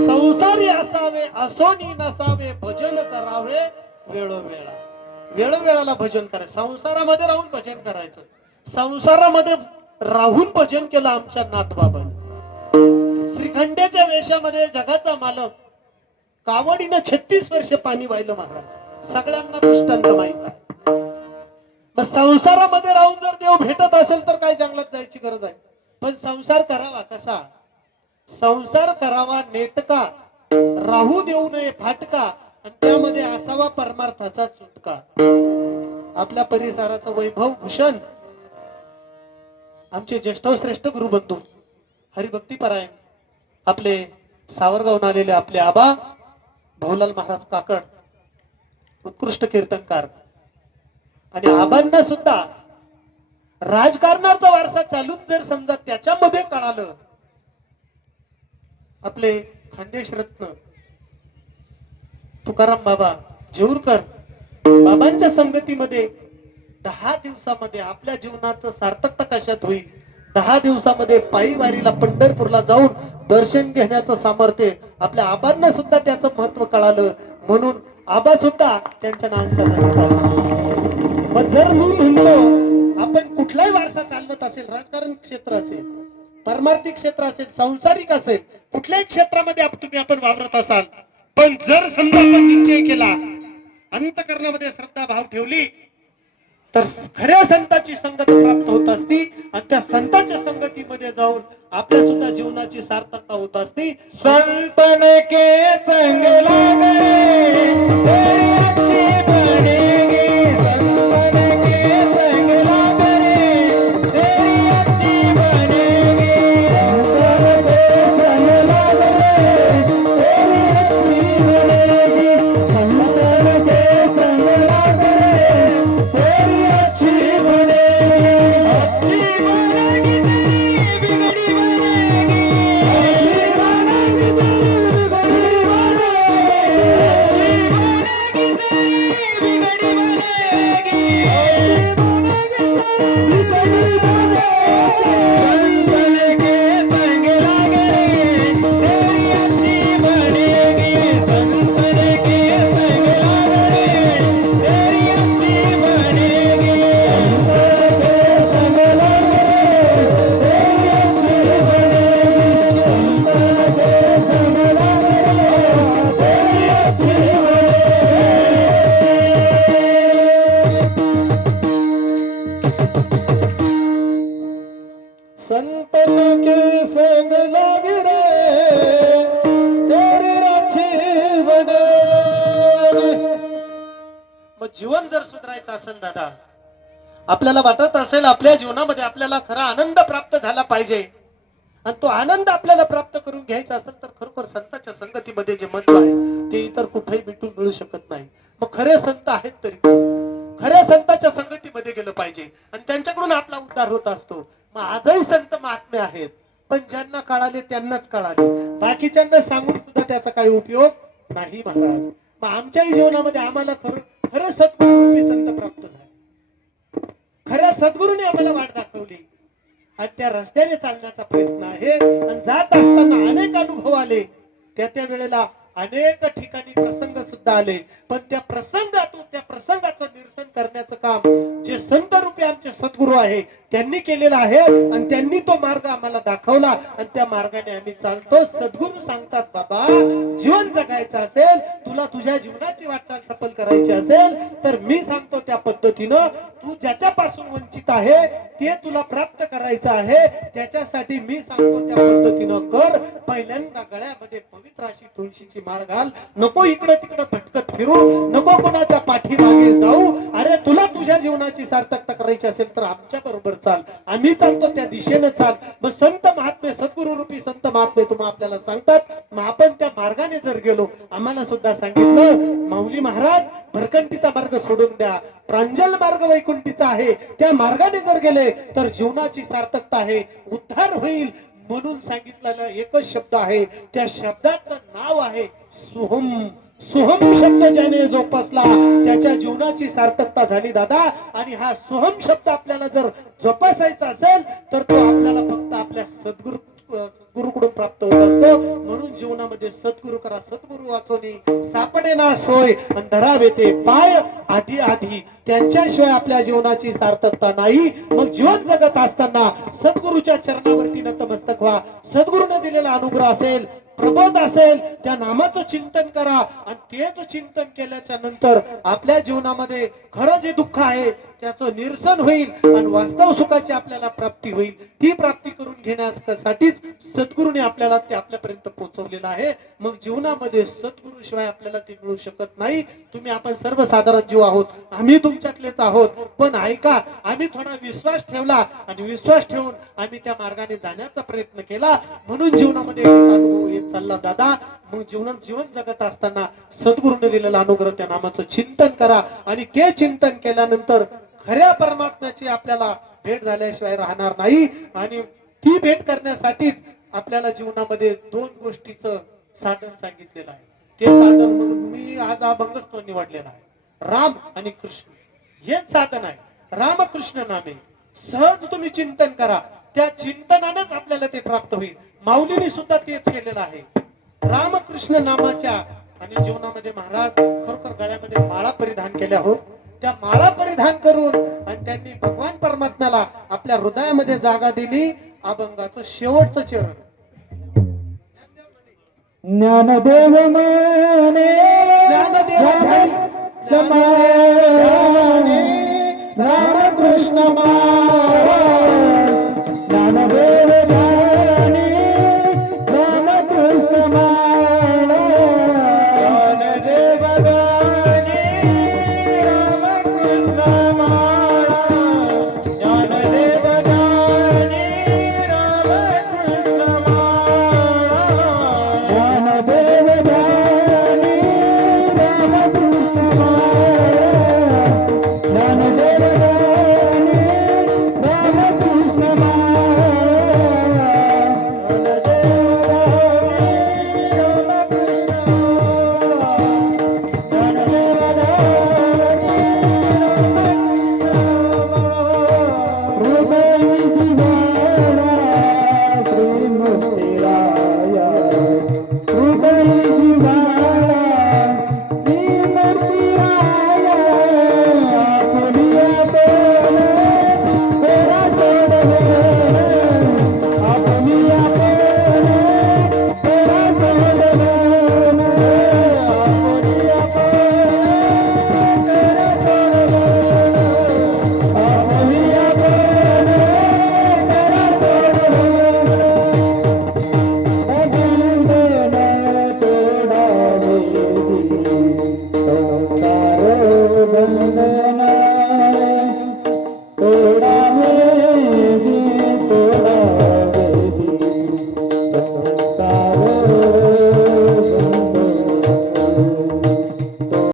संसारी असावे असोनी नसावे भजन करावे वेळोवेळा. वेळोवेळाला भजन करायचं. संसारामध्ये राहून भजन करायचं. संसारामध्ये राहून भजन केलं आमच्या नाथबाबांनी. श्रीखंड्याच्या वेशामध्ये जगाचा मालक कावडीनं 36 वर्ष पाणी वाहिलं महाराज. सगळ्यांना दृष्टांत माहित आहे. मग संसारामध्ये राहून जर देव भेटत असेल तर काय जंगलात जायची गरज आहे. पण संसार करावा कसा? संसार करावा नेटका, राहू देऊ नये फाटका, आणि त्यामध्ये असावा परमार्थाचा चुटका. आपल्या परिसराचं वैभव भूषण आमचे ज्येष्ठश्रेष्ठ गुरुबंधू हरिभक्तीपरायण आपले सावरगावून आलेले आपले आबा भाऊलाल महाराज काकड, उत्कृष्ट कीर्तनकार. आणि आबांना सुद्धा राजकारणाचा वारसा चालून जर समजा त्याच्यामध्ये कळालं, आपले खानदेश रत्न तुकाराम बाबा जेऊरकर बाबांच्या संगतीमध्ये 10 दिवसामध्ये आपल्या जीवनाचं सार्थकता कशात होईल. 10 दिवसामध्ये पायी वारीला पंढरपूरला जाऊन दर्शन घेण्याचं सामर्थ्य आपल्या आबांना सुद्धा त्याचं महत्व कळालं. म्हणून आबा सुद्धा त्यांच्या नावानुसार. मग जर मी म्हणतो आपण कुठलाही वारसा चालवत असेल, राजकारण क्षेत्र असेल, परमार्थिक क्षेत्र असेल, संसारिक असेल, कुठल्याही क्षेत्रामध्ये आपण वावरत असाल, पण जर समजा आपण निश्चय केला, अंतःकरणामध्ये श्रद्धा भाव ठेवली, तर खऱ्या संताची संगत प्राप्त होत असती. आणि त्या संतांच्या संगतीमध्ये जाऊन आपल्या सुद्धा जीवनाची सार्थकता होत असती. संतन के संग लागे तेरी अक्ति बनेगी, संतन के संग लागे तेरी अक्ति बनेगी, संतन के संग लागे तेरी अक्ति बनेगी, संतन के संग लागे तेरी अच्छी बनेगी, अच्छी बनेगी तेरी बिगड़ी बनेगी, अच्छी बनेगी तेरी बिगड़ी संतन के संग लग रे तेरी अच्छी बने. मग जीवन जर सुधारायचं असेल दादा, आपल्याला वाटत असेल आपल्या जीवनामध्ये आपल्याला खरा आनंद प्राप्त झाला पाहिजे, आणि तो आनंद आपल्याला प्राप्त करून घ्यायचा असेल तर खरोखर संतांच्या संगतीमध्ये जे महत्व आहे ते इतर कुठेही भेटून मिळू शकत नाही. मग खरे संत आहेत तरी खऱ्या संतांच्या संगतीमध्ये गेलं पाहिजे आणि त्यांच्याकडून आपला उद्धार होत असतो. मग आजही संत महात्मे आहेत, पण ज्यांना कळाले त्यांनाच कळाले, बाकीच्यांना सांगून सुद्धा त्याचा काही उपयोग नाही महाराज. मग आमच्याही जीवनामध्ये आम्हाला खरं सद्गुरू संत प्राप्त झाले. खऱ्या सद्गुरूने आम्हाला वाट दाखवली आणि त्या रस्त्याने चालण्याचा प्रयत्न आहे. आणि जात असताना अनेक अनुभव आले. त्या वेळेला अनेक ठिकाणी प्रसंग सुद्धा आले, पण त्या प्रसंगातून त्या प्रसंगाचं निरसन करण्याचं काम जे संत रूपी आमचे सद्गुरू आहे त्यांनी केलेलं आहे आणि त्यांनी तो मार्ग आम्हाला दाखवला आणि त्या मार्गाने आम्ही चालतो. सद्गुरू सांगतात, बाबा जीवन जगायचं असेल, तुला तुझ्या जीवनाची वाटचाल सफल करायची असेल तर मी सांगतो त्या पद्धतीनं तू ज्याच्यापासून वंचित आहे ते तुला प्राप्त करायचं आहे, त्याच्यासाठी मी सांगतो त्या पद्धतीनं कर. पहिल्यांदा गळ्यामध्ये पवित्र अशी तुळशीची माळ घाल, नको इकडं तिकडं भटकत फिरू, नको कोणाच्या पाठीमागे जाऊ. अरे तुला तुझ्या जीवनाची सार्थकता करायची असेल तर आमच्या बरोबर चाल, आम्ही चालतो त्या दिशेनं चाल. मग संत महात्मे सद्गुरू रूपी संत महात्मे तुम्हाला आपल्याला सांगतात, मग आपण त्या मार्गाने जर गेलो, आम्हाला सुद्धा सांगितलं माऊली महाराज भरकंटीचा मार्ग सोडून द्या, प्रांजल मार्ग वैकुंठीचा आहे, त्या मार्गाने जर गेले तर जीवनाची सार्थकता आहे, उद्धार होईल. म्हणून सांगितलेला एकच शब्द आहे, त्या शब्दाचं नाव आहे सोहम. सोहम शब्द ज्याने जोपासला त्याच्या जीवनाची सार्थकता झाली दादा. आणि हा सोहम शब्द आपल्याला जर जोपासायचा असेल तर तो आपल्याला फक्त आपल्या सद्गुरूकडून प्राप्त होत असतो. म्हणून जीवनामध्ये सद्गुरू करा, सद्गुरू वाचवणी सापडे ना सोय, आणि धरावे ते पाय आधी आधी, त्यांच्याशिवाय आपल्या जीवनाची सार्थकता नाही. मग जीवन जगत असताना सद्गुरूच्या चरणावरती नतमस्तक व्हा. सद्गुरूने दिलेला अनुग्रह असेल, प्रबोध असेल, त्या नामाचं चिंतन करा आणि तेच चिंतन केल्याच्या नंतर आपल्या जीवनामध्ये खरं जे दुःख आहे त्याचं निरसन होईल आणि वास्तव सुखाची आपल्याला प्राप्ती होईल. ती प्राप्ती करून घेण्यासाठीच सद्गुरूने आपल्याला ते आपल्यापर्यंत पोहोचवलेलं आहे. मग जीवनामध्ये सद्गुरू शिवाय आपल्याला ते मिळू शकत नाही. तुम्ही आपण सर्वसाधारण जीव आहोत, आम्ही तुमच्यातलेच आहोत, पण ऐका, आम्ही थोडा विश्वास ठेवला आणि विश्वास ठेवून आम्ही त्या मार्गाने जाण्याचा प्रयत्न केला, म्हणून जीवनामध्ये एक अनुभव येत चालला दादा. मग जीवन जगत असताना सद्गुरूने दिलेला अनुग्रह त्या नामाचं चिंतन करा आणि ते चिंतन केल्यानंतर खऱ्या परमात्म्याची आपल्याला भेट झाल्याशिवाय राहणार नाही. आणि ती भेट करण्यासाठीच आपल्याला जीवनामध्ये दोन गोष्टीचं साधन सांगितलेलं आहे. ते साधन मग मी आज अभंगच तो निवडलेला आहे, राम आणि कृष्ण हेच साधन आहे. रामकृष्ण नामे सहज तुम्ही चिंतन करा, त्या चिंतनानेच आपल्याला ते प्राप्त होईल. माऊलीने सुद्धा तेच केलेलं आहे. रामकृष्ण नामाच्या आणि जीवनामध्ये महाराज खरोखर गळ्यामध्ये माळा परिधान केल्या हो. त्या माळा परिधान करून आणि त्यांनी भगवान परमात्म्याला आपल्या हृदयामध्ये जागा दिली. अभंगाचं शेवटचं चरण ज्ञानदेव माने ज्ञानदेव ध्यानी रामकृष्ण माळा, ज्ञानदेव ध्यानी रामकृष्ण माळा, ज्ञानदेव ध्यानी रामकृष्ण माळा, ज्ञानदेव ध्यानी रामकृष्ण माळा, ज्ञानदेव ध्यानी रामकृष्ण माळा, ज्ञानदेव ध्यानी रामकृष्ण संसार बंद